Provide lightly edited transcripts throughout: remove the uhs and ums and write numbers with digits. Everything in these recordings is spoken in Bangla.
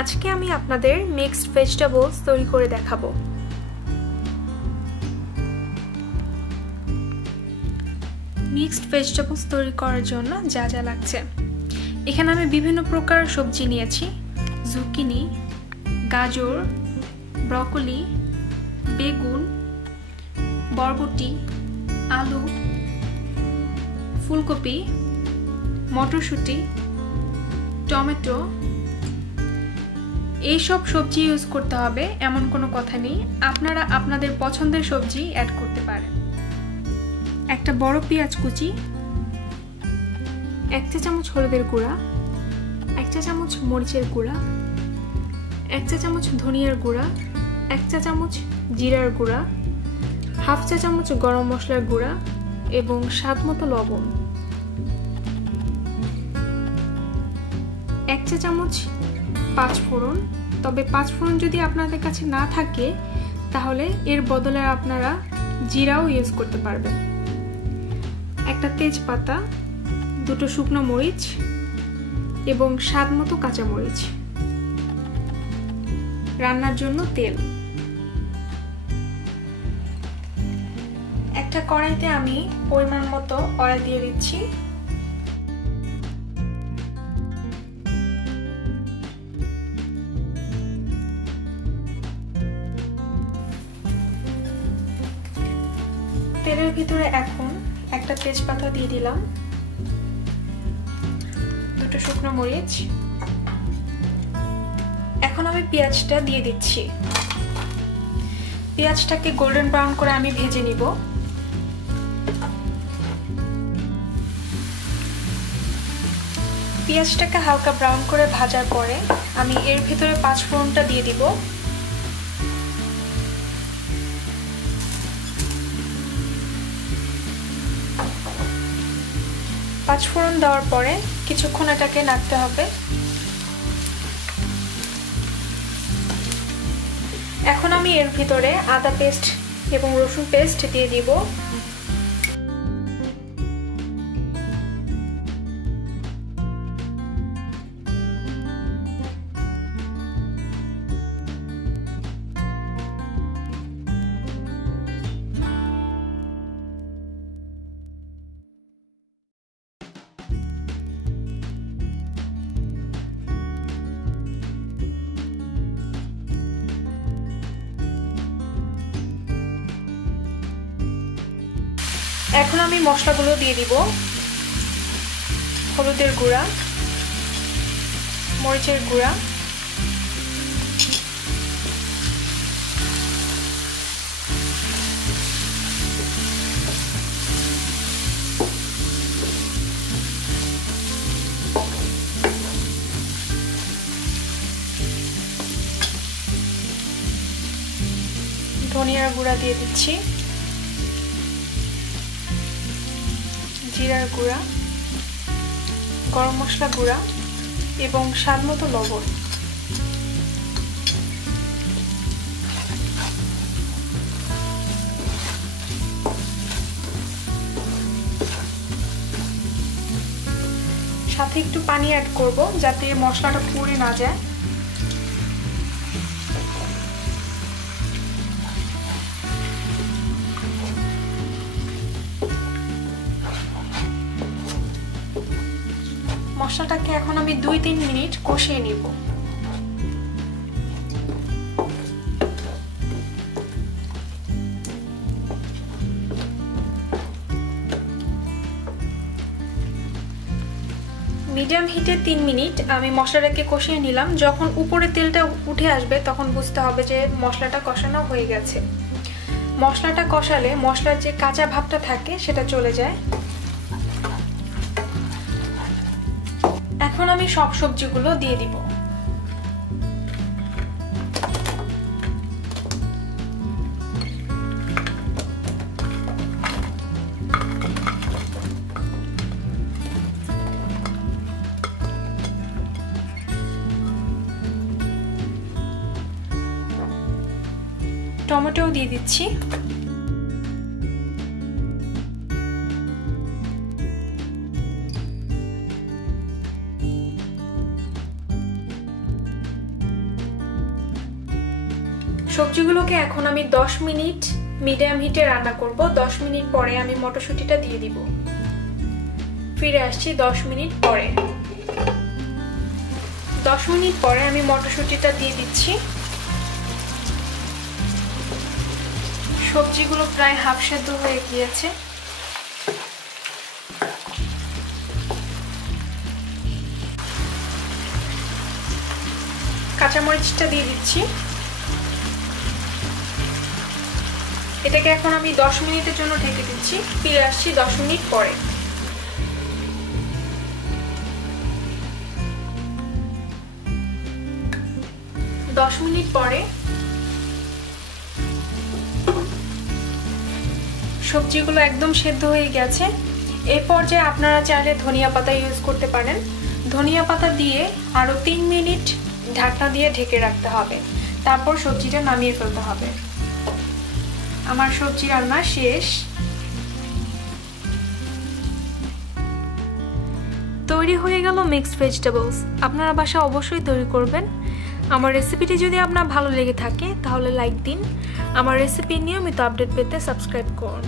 আজকে আমি আপনাদের মিক্সড ভেজিটেবলস তৈরি করে দেখাবো। মিক্সড ভেজিটেবলস তৈরি করার জন্য যা যা লাগছে, এখানে আমি বিভিন্ন প্রকার সবজি নিয়েছি। জুকিনি, গাজর, ব্রকলি, বেগুন, বরবটি, আলু, ফুলকপি, মটরশুঁটি, টমেটো। এইসব সবজি ইউজ করতে হবে এমন কোনো কথা নেই, আপনারা আপনাদের পছন্দের সবজি অ্যাড করতে পারেন। একটা বড় পেঁয়াজ কুচি, 1 চা চামচ হলুদের গুঁড়া, 1 চা চামচ মরিচের গুঁড়া, 1 চা চামচ ধনিয়ার গুঁড়া, 1 চা চামচ জিরার গুঁড়া, 1/2 চা চামচ গরম মশলার গুঁড়া এবং স্বাদমতো লবণ, 1 চা চামচ পাঁচফোড়ন। তবে পাঁচফোড়ন যদি আপনাদের কাছে না থাকে তাহলে এর বদলে আপনারা জিরাও ইউজ করতে পারবেন। একটা তেজপাতা, 2টো শুকনো মরিচ এবং স্বাদমতো কাঁচামরিচ। রান্নার জন্য তেল। একটা কড়াইতে আমি পরিমাণ মতো অয়েল দিয়ে দিচ্ছি। তেলের ভিতরে এখন একটা তেজপাতা দিয়ে দিলাম, 2টো শুকনো মরিচ। এখন আমি পেঁয়াজটা দিয়ে দিচ্ছি। পেঁয়াজটাকে গোল্ডেন ব্রাউন করে আমি ভেজে নিব। পেঁয়াজটাকে হালকা ব্রাউন করে ভাজার পরে আমি এর ভিতরে পাঁচফোড়নটা দিয়ে দিব। পাঁচফোড়ন দেওয়ার পরে কিছুক্ষণ এটাকে নাড়তে হবে। এখন আমি এর ভিতরে আদা পেস্ট এবং রসুন পেস্ট দিয়ে দিব। এখন আমি মশলাগুলো দিয়ে দিব। হলুদের গুঁড়া, মরিচের গুঁড়া, ধনিয়ার গুঁড়া দিয়ে দিচ্ছি, জিরার গুঁড়া, গরম মশলা গুঁড়া এবং স্বাদমতো লবণ। সাথে একটু পানি অ্যাড করব যাতে মশলাটা পুড়ে না যায়। মশলাটাকে এখন আমি 2-3 মিনিট কষিয়ে নিব। মিডিয়াম হিটে 3 মিনিট আমি মশলাটাকে কষিয়ে নিলাম। যখন উপরে তেলটা উঠে আসবে তখন বুঝতে হবে যে মশলাটা কষানো হয়ে গেছে। মশলাটা কষালে মশলার যে কাঁচা ভাবটা থাকে সেটা চলে যায়। এখন আমি সব সবজিগুলো দিয়ে দিব। টমেটো দিয়ে দিচ্ছি। সবজিগুলোকে এখন আমি 10 মিনিট মিডিয়াম হিটে রান্না করব। 10 মিনিট পরে আমি মটরশুঁটিটা দিয়ে দিব। ফিরে আসছি 10 মিনিট পরে। 10 মিনিট পরে আমি মটরশুঁটিটা দিয়ে দিচ্ছি। সবজিগুলো প্রায় হাফ সেদ্ধ হয়ে গিয়েছে। কাঁচামরিচটা দিয়ে দিচ্ছি। এটাকে এখন আমি 10 মিনিটের জন্য ঢেকে দিচ্ছি। ফিরে আসছি 10 মিনিট পরে। মিনিট পরে সবজিগুলো একদম সেদ্ধ হয়ে গেছে। এই পর্যায়ে আপনারা চাইলে ধনিয়া পাতা ইউজ করতে পারেন। ধনিয়া পাতা দিয়ে আরো 3 মিনিট ঢাকনা দিয়ে ঢেকে রাখতে হবে। তারপর সবজিটা নামিয়ে ফেলতে হবে। আমার সবজি রান্না শেষ। তৈরি হয়ে গেল মিক্সড ভেজিটেবলস। আপনারা বাসায় অবশ্যই তৈরি করবেন। আমার রেসিপিটি যদি আপনার ভালো লেগে থাকে তাহলে লাইক দিন। আমার রেসিপি নিয়মিত আপডেট পেতে সাবস্ক্রাইব করুন।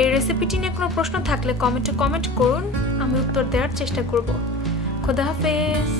এই রেসিপিটি নিয়ে কোনো প্রশ্ন থাকলে কমেন্টে কমেন্ট করুন, আমি উত্তর দেওয়ার চেষ্টা করব। খোদা হাফেজ।